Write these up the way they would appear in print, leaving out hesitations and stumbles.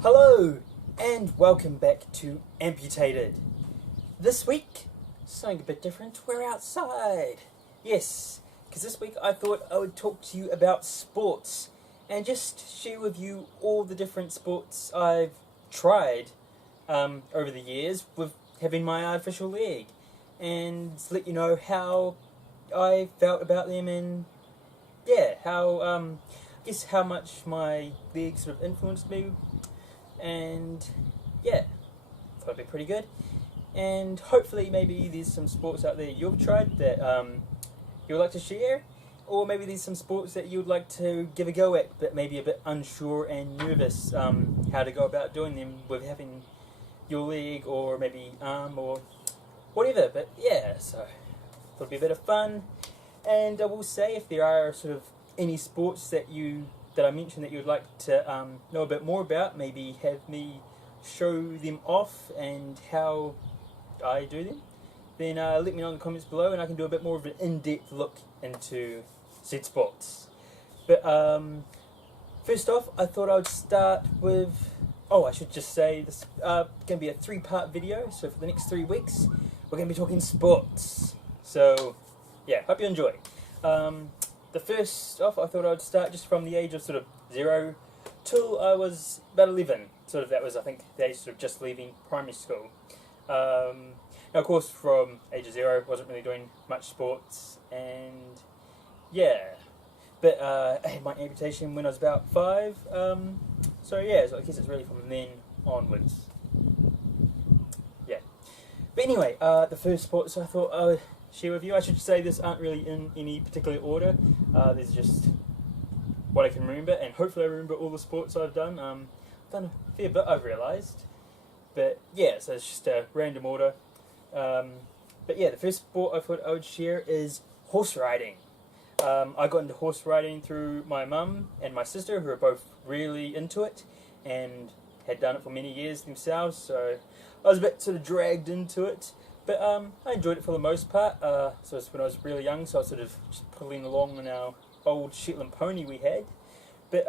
Hello, and welcome back to Amputated. This week, something a bit different. We're outside. Yes, because this week I thought I would talk to you about sports and just share with you all the different sports I've tried over the years with having my artificial leg, and let you know how I felt about them and how I guess how much my leg sort of influenced me. And thought it'd be pretty good. And hopefully maybe there's some sports out there you've tried that you would like to share, or maybe there's some sports that you would like to give a go at but maybe a bit unsure and nervous how to go about doing them with having your leg or maybe arm or whatever. But so thought it'd be a bit of fun. And I will say, if there are sort of any sports that I mentioned that you'd like to know a bit more about, maybe have me show them off and how I do them, then let me know in the comments below and I can do a bit more of an in-depth look into said sports. But first off, I thought I would start with, I should just say this is going to be a 3-part video, so for the next 3 weeks we're going to be talking sports. So hope you enjoy. The first off, I thought I would start just from the age of sort of 0 till I was about 11. Sort of, that was, I think, the age of just leaving primary school. Now, of course, from age of 0, wasn't really doing much sports, and but I had my amputation when I was about 5. So I guess it's really from then onwards. But anyway, the first sport, so I thought I would share with you. I should say this aren't really in any particular order. There's just what I can remember, and hopefully I remember all the sports I've done. I've done a fair bit, I've realised. But so it's just a random order. But the first sport I thought I would share is horse riding. I got into horse riding through my mum and my sister, who are both really into it and had done it for many years themselves, so I was a bit sort of dragged into it. But I enjoyed it for the most part. So it's when I was really young, so I was sort of just pulling along on our old Shetland pony we had. But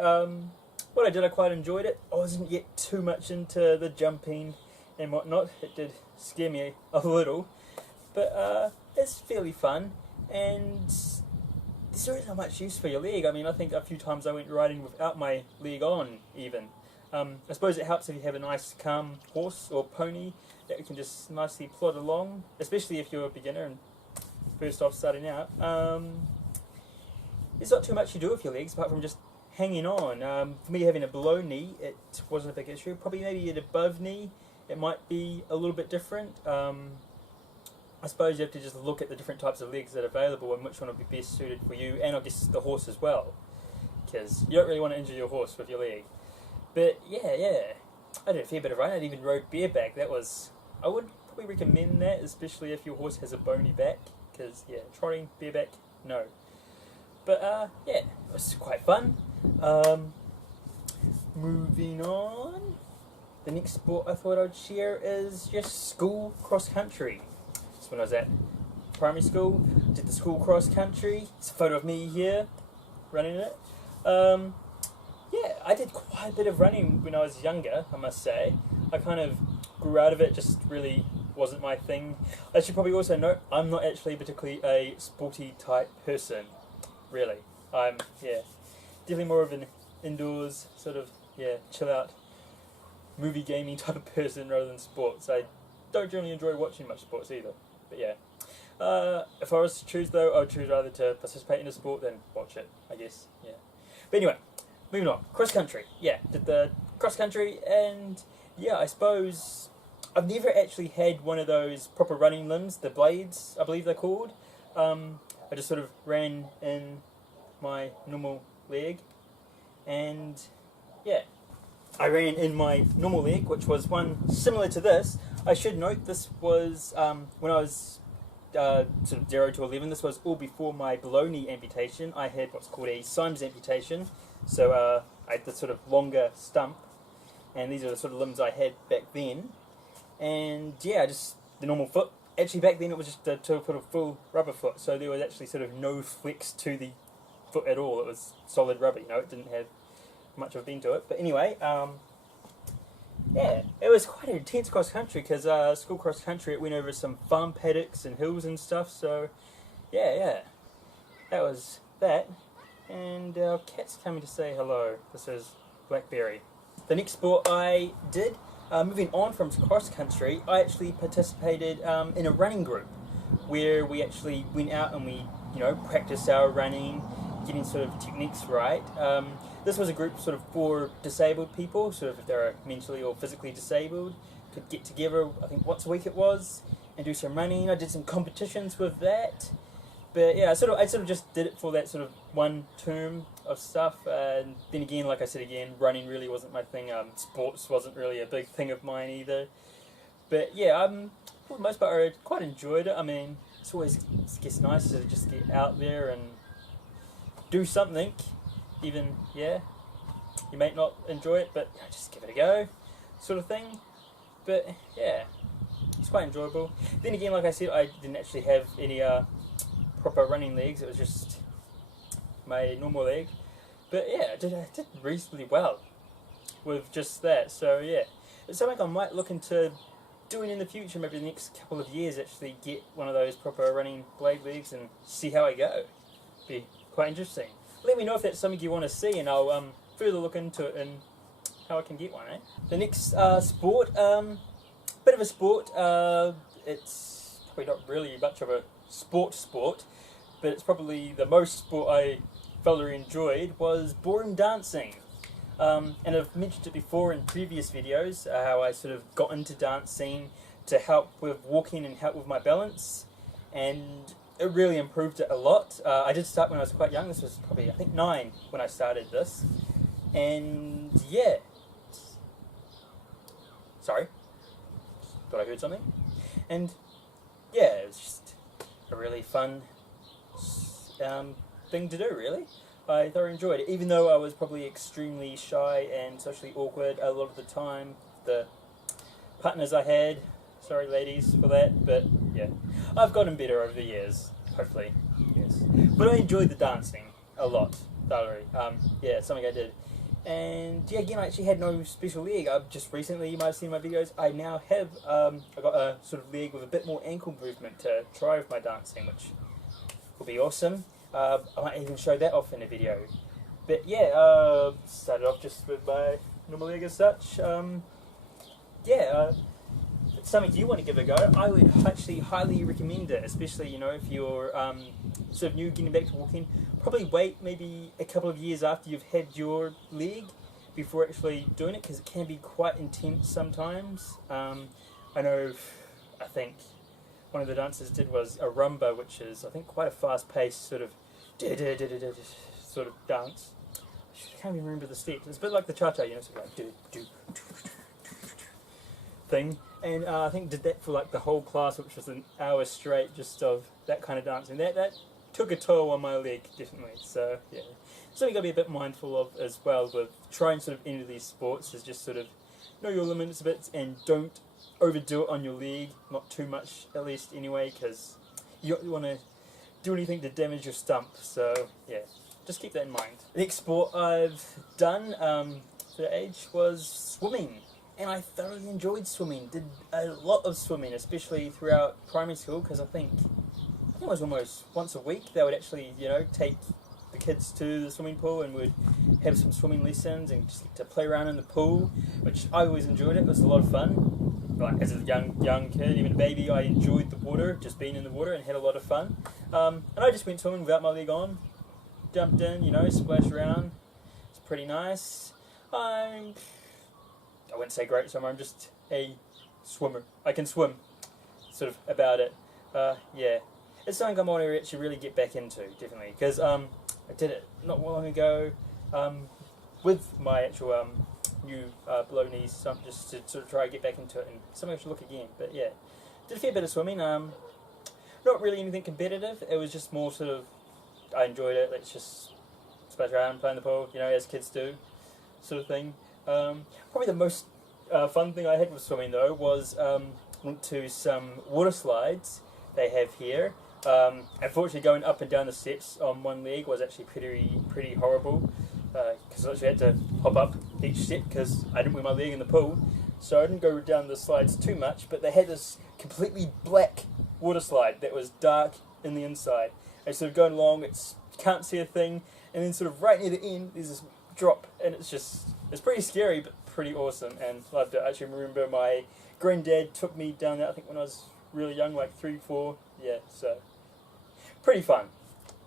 what I did, I quite enjoyed it. I wasn't yet too much into the jumping and whatnot. It did scare me a little. But it's fairly fun, and there's really not much use for your leg. I mean, I think a few times I went riding without my leg on, even. I suppose it helps if you have a nice calm horse or pony that you can just nicely plod along, especially if you're a beginner and first off starting out. There's not too much you do with your legs apart from just hanging on. For me, having a below knee, it wasn't a big issue. Probably maybe at above knee, it might be a little bit different. I suppose you have to just look at the different types of legs that are available and which one would be best suited for you, and I guess the horse as well, because you don't really want to injure your horse with your leg. But I did a fair bit of riding. I even rode bareback. I would probably recommend that, especially if your horse has a bony back, because trotting bareback, no. But it was quite fun. Moving on, the next sport I thought I'd share is just school cross country. So when I was at primary school, did the school cross country. It's a photo of me here running it. I did quite a bit of running when I was younger, I must say. I kind of grew out of it, just really wasn't my thing. I should probably also note, I'm not actually particularly a sporty type person, really. I'm, definitely more of an indoors, sort of, chill out, movie gaming type of person rather than sports. I don't generally enjoy watching much sports either, but if I was to choose though, I would choose rather to participate in a sport than watch it, I guess, But anyway, moving on, cross country. Did the cross country, and I suppose I've never actually had one of those proper running limbs, the blades, I believe they're called. I just sort of ran in my normal leg, and I ran in my normal leg, which was one similar to this. I should note this was when I was sort of 0 to 11. This was all before my below knee amputation. I had what's called a Symes amputation, so I had this sort of longer stump, and these are the sort of limbs I had back then. And just the normal foot. Actually, back then it was just a sort of full rubber foot, so there was actually sort of no flex to the foot at all. It was solid rubber, it didn't have much of a bend to it. But anyway, yeah, it was quite an intense cross country because school cross country, it went over some farm paddocks and hills and stuff. So yeah, that was that. And our cat's coming to say hello. This is Blackberry. The next sport I did, moving on from cross country, I actually participated in a running group where we actually went out and we, practiced our running, getting sort of techniques right. This was a group sort of for disabled people, sort of if they're mentally or physically disabled, could get together, I think once a week it was, and do some running. I did some competitions with that. But yeah, I sort of just did it for that sort of one term of stuff, and then again, like I said again, running really wasn't my thing. Sports wasn't really a big thing of mine either. But yeah, for the most part, I quite enjoyed it. I mean, it's always nice to just get out there and do something. Even you may not enjoy it, but just give it a go, sort of thing. But yeah, it's quite enjoyable. Then again, like I said, I didn't actually have any proper running legs. It was just my normal leg. But yeah, I did reasonably well with just that. So yeah, it's something I might look into doing in the future, maybe the next couple of years, actually get one of those proper running blade legs and see how I go. Be quite interesting. Let me know if that's something you want to see, and I'll further look into it and how I can get one. The next sport, bit of a sport. It's probably not really much of a sport, but it's probably the most sport I thoroughly enjoyed was ballroom dancing. And I've mentioned it before in previous videos, how I sort of got into dancing to help with walking and help with my balance, and it really improved it a lot. I did start when I was quite young. This was probably, I think, 9 when I started this, and yeah. Sorry, thought I heard something. And yeah, it was just a really fun thing to do, really. I thoroughly enjoyed it, even though I was probably extremely shy and socially awkward a lot of the time. The partners I had, sorry ladies for that, but yeah, I've gotten better over the years, hopefully, yes. But I enjoyed the dancing a lot, thoroughly. Yeah, it's something I did. And yeah, again, I actually had no special leg. I've just recently, you might have seen my videos, I now have, I got a sort of leg with a bit more ankle movement to try with my dancing, which will be awesome. I might even show that off in a video. But yeah, started off just with my normal leg as such. Yeah, if it's something you want to give a go, I would actually highly recommend it, especially, if you're sort of new, getting back to walking. Probably wait maybe a couple of years after you've had your leg before actually doing it, because it can be quite intense sometimes. I think one of the dances did was a rumba, which is, I think, quite a fast-paced sort of dance. I can't even remember the steps. It's a bit like the cha-cha, sort of like thing. And I think did that for like the whole class, which was an hour straight, just of that kind of dancing. That took a toll on my leg, definitely. So yeah, something you got to be a bit mindful of as well with trying sort of into these sports, is just sort of know your limits a bit and don't overdo it on your leg, not too much at least anyway, because you don't want to do anything to damage your stump. So yeah, just keep that in mind. The next sport I've done for the age was swimming, and I thoroughly enjoyed swimming. Did a lot of swimming, especially throughout primary school, because I think it was almost once a week they would actually take the kids to the swimming pool and would have some swimming lessons and just get to play around in the pool, which I always enjoyed. It was a lot of fun. Like, as a young kid, even a baby, I enjoyed the water, just being in the water, and had a lot of fun. And I just went swimming without my leg on, jumped in, splashed around. It's pretty nice. I wouldn't say great swimmer, I'm just a swimmer. I can swim, sort of, about it. Yeah, it's something I want to actually really get back into, definitely, because I did it not long ago with my actual new below knees, so just to sort of try to get back into it, and something I should look again. But yeah, did a fair bit of swimming. Not really anything competitive. It was just more sort of, I enjoyed it. Let's just splash around, play in the pool, as kids do, sort of thing. Probably the most fun thing I had with swimming though was went to some water slides they have here. Unfortunately, going up and down the steps on one leg was actually pretty horrible, because I actually had to hop up each step because I didn't wear my leg in the pool. so I didn't go down the slides too much, but they had this completely black water slide that was dark in the inside. And sort of going along, you can't see a thing, and then sort of right near the end, there's this drop, and it's pretty scary, but pretty awesome, and loved it. I actually remember my granddad took me down there, I think when I was really young, like 3, 4, yeah, so pretty fun.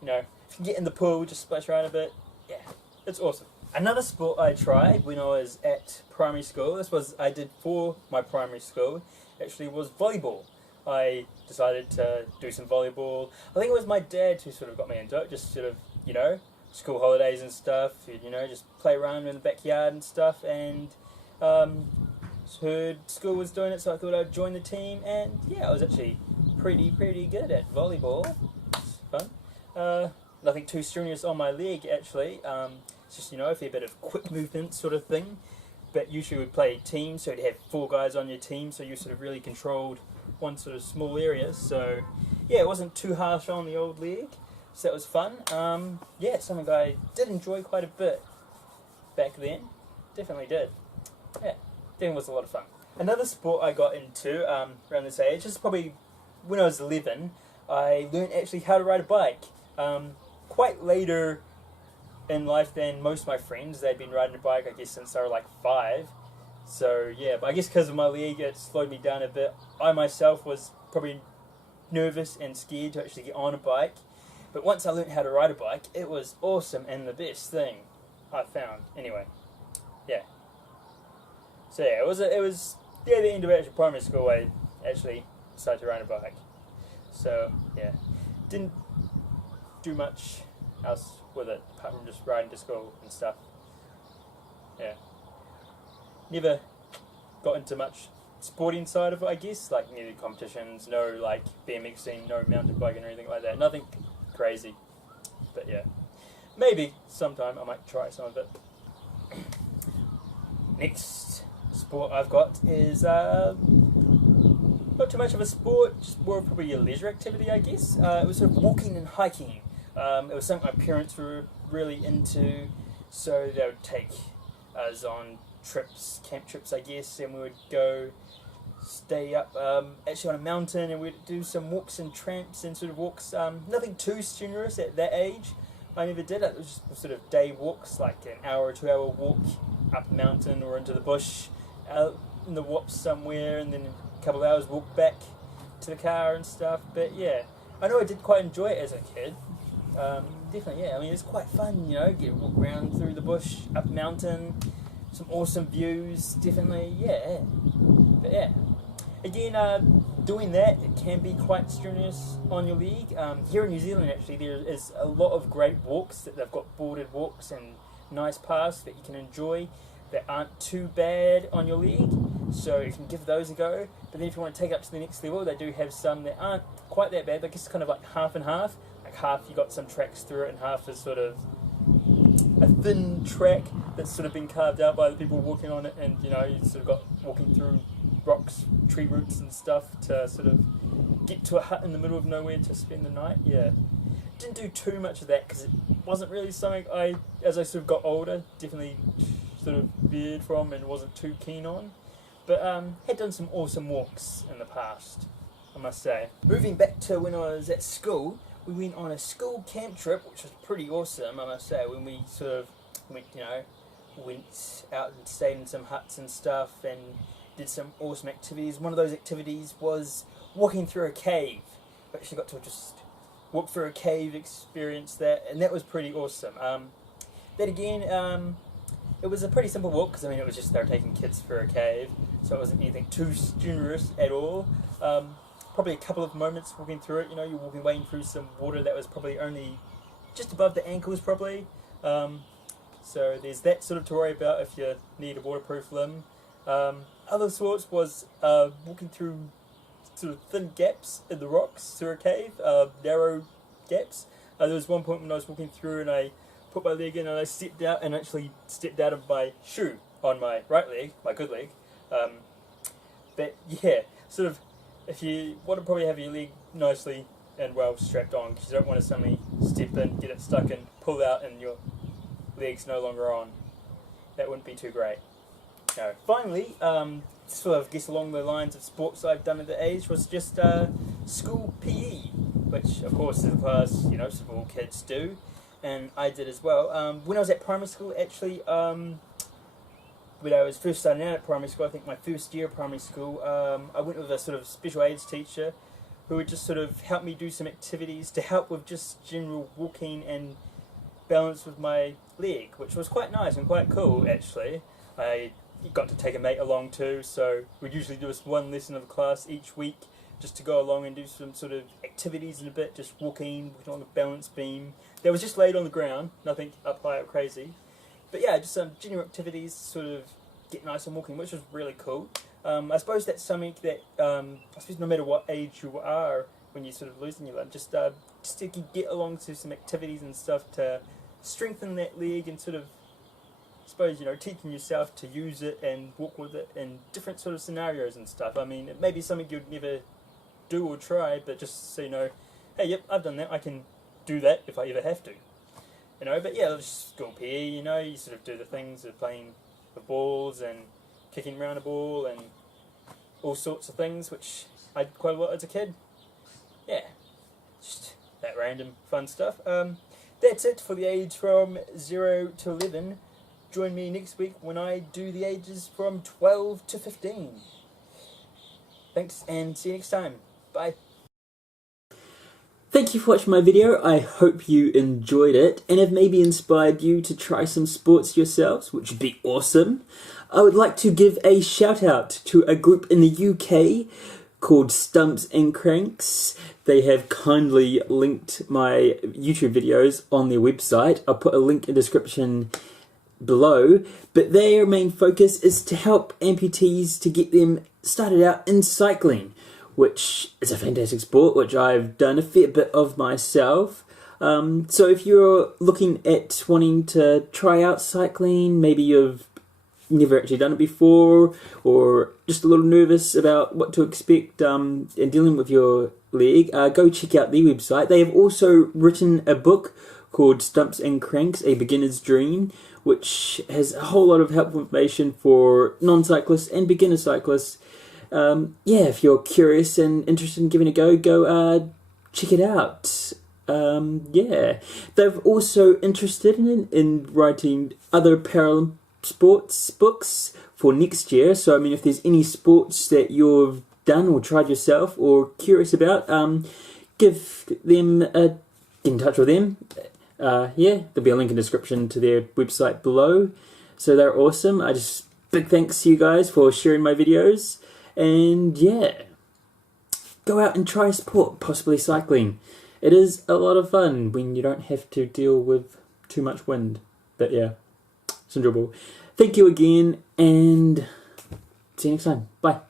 You know, if you can get in the pool, just splash around a bit, yeah, it's awesome. Another sport I tried when I was at primary school, I did for my primary school, actually was volleyball. I decided to do some volleyball. I think it was my dad who sort of got me into it, just sort of, you know, school holidays and stuff, you know, just play around in the backyard and stuff, and heard school was doing it, so I thought I'd join the team, and yeah, I was actually pretty good at volleyball. It's fun. Nothing too strenuous on my leg, actually. It's just, you know, a fair bit of quick movement sort of thing, but usually we'd play teams, so you'd have 4 guys on your team, so you sort of really controlled one sort of small area, so yeah, it wasn't too harsh on the old leg. So that was fun. Yeah, something I did enjoy quite a bit back then. Definitely did. Yeah, definitely was a lot of fun. Another sport I got into around this age, is probably when I was 11, I learned actually how to ride a bike. Quite later in life than most of my friends. They'd been riding a bike, I guess, since they were like 5. So yeah, but I guess because of my leg, it slowed me down a bit. I myself was probably nervous and scared to actually get on a bike. But once I learned how to ride a bike, it was awesome and the best thing I found. Anyway, yeah. So yeah, it was the end of actually primary school I actually decided to ride a bike. So yeah, didn't do much else with it apart from just riding to school and stuff. Yeah. Never got into much sporting side of it, I guess, like neither competitions, no like BMXing, no mountain biking or anything like that. Nothing crazy, but yeah, maybe sometime I might try some of it. Next sport I've got is not too much of a sport, just more of probably a leisure activity, I guess. It was sort of walking and hiking. It was something my parents were really into, so they would take us on trips, camp trips, I guess, and we would go stay up actually on a mountain, and we'd do some walks and tramps and sort of walks, nothing too strenuous at that age. I never did it. It was just sort of day walks, like an hour or 2 hour walk up the mountain or into the bush, out in the whoops somewhere, and then a couple of hours walk back to the car and stuff. But yeah, I know I did quite enjoy it as a kid. Definitely, yeah. I mean, it's quite fun, you know, get a walk around through the bush, up the mountain, some awesome views, definitely, yeah. But yeah, again, doing that, it can be quite strenuous on your leg. Here in New Zealand, actually, there is a lot of great walks that they've got boarded walks and nice paths that you can enjoy that aren't too bad on your leg, so you can give those a go. But then if you want to take it up to the next level, they do have some that aren't quite that bad. I guess it's kind of like half and half. Like half you got some tracks through it, and half is sort of a thin track that's sort of been carved out by the people walking on it, and you know, you sort of got walking through rocks, tree roots and stuff to sort of get to a hut in the middle of nowhere to spend the night. Yeah, didn't do too much of that because it wasn't really something as I sort of got older, definitely sort of veered from and wasn't too keen on. But had done some awesome walks in the past, I must say. Moving back to when I was at school, we went on a school camp trip, which was pretty awesome, I must say, when we sort of went out and stayed in some huts and stuff and did some awesome activities. One of those activities was walking through a cave. We actually got to just walk through a cave, experience that, and that was pretty awesome. Then again, it was a pretty simple walk because I mean it was just they were taking kids for a cave, so it wasn't anything too strenuous at all. Probably a couple of moments walking through it. You know, you're wading through some water that was probably only just above the ankles, probably. So there's that sort of to worry about if you need a waterproof limb. Other sorts was walking through sort of thin gaps in the rocks through a cave, narrow gaps. There was one point when I was walking through and I put my leg in and I stepped out and actually stepped out of my shoe on my right leg, my good leg. But yeah, sort of if you want to probably have your leg nicely and well strapped on, because you don't want to suddenly step in, get it stuck and pull out and your leg's no longer on. That wouldn't be too great. No. Finally, sort of guess along the lines of sports I've done at the age was just school PE, which of course is a class, you know, some all kids do, and I did as well. When I was at primary school, actually, when I was first starting out at primary school, I think my first year of primary school, I went with a sort of special aids teacher who would just sort of help me do some activities to help with just general walking and balance with my leg, which was quite nice and quite cool actually. I got to take a mate along too, so we'd usually do this one lesson of the class each week just to go along and do some sort of activities in a bit, just walking on the balance beam. That was just laid on the ground, nothing up high or crazy. But yeah, just some general activities to sort of get nice and walking, which was really cool. I suppose that's something that, I suppose no matter what age you are when you're sort of losing your limb, just to get along to some activities and stuff to strengthen that leg and sort of, I suppose, you know, teaching yourself to use it and walk with it in different sort of scenarios and stuff. I mean, it may be something you'd never do or try, but just so you know, hey, yep, I've done that, I can do that if I ever have to. You know, but yeah, just school PE, you know, you sort of do the things of playing the balls and kicking around a ball and all sorts of things, which I did quite a lot as a kid. Yeah, just that random fun stuff. That's it for the age from 0 to 11. Join me next week when I do the ages from 12 to 15. Thanks and see you next time. Bye. Thank you for watching my video. I hope you enjoyed it and have maybe inspired you to try some sports yourselves, which would be awesome. I would like to give a shout out to a group in the UK called Stumps and Cranks. They have kindly linked my YouTube videos on their website. I'll put a link in the description below, but their main focus is to help amputees to get them started out in cycling, which is a fantastic sport, which I've done a fair bit of myself. So if you're looking at wanting to try out cycling, maybe you've never actually done it before, or just a little nervous about what to expect in dealing with your leg, go check out their website. They have also written a book called Stumps and Cranks, A Beginner's Dream, which has a whole lot of helpful information for non-cyclists and beginner cyclists. Yeah, if you're curious and interested in giving it a go check it out. Yeah, they're also interested in writing other Paralympic sports books for next year. So I mean, if there's any sports that you've done or tried yourself or curious about, give them get in touch with them. Yeah, there'll be a link in the description to their website below. So they're awesome. Big thanks to you guys for sharing my videos. And yeah, go out and try sport, possibly cycling. It is a lot of fun when you don't have to deal with too much wind. But yeah, it's enjoyable. Thank you again, and see you next time. Bye.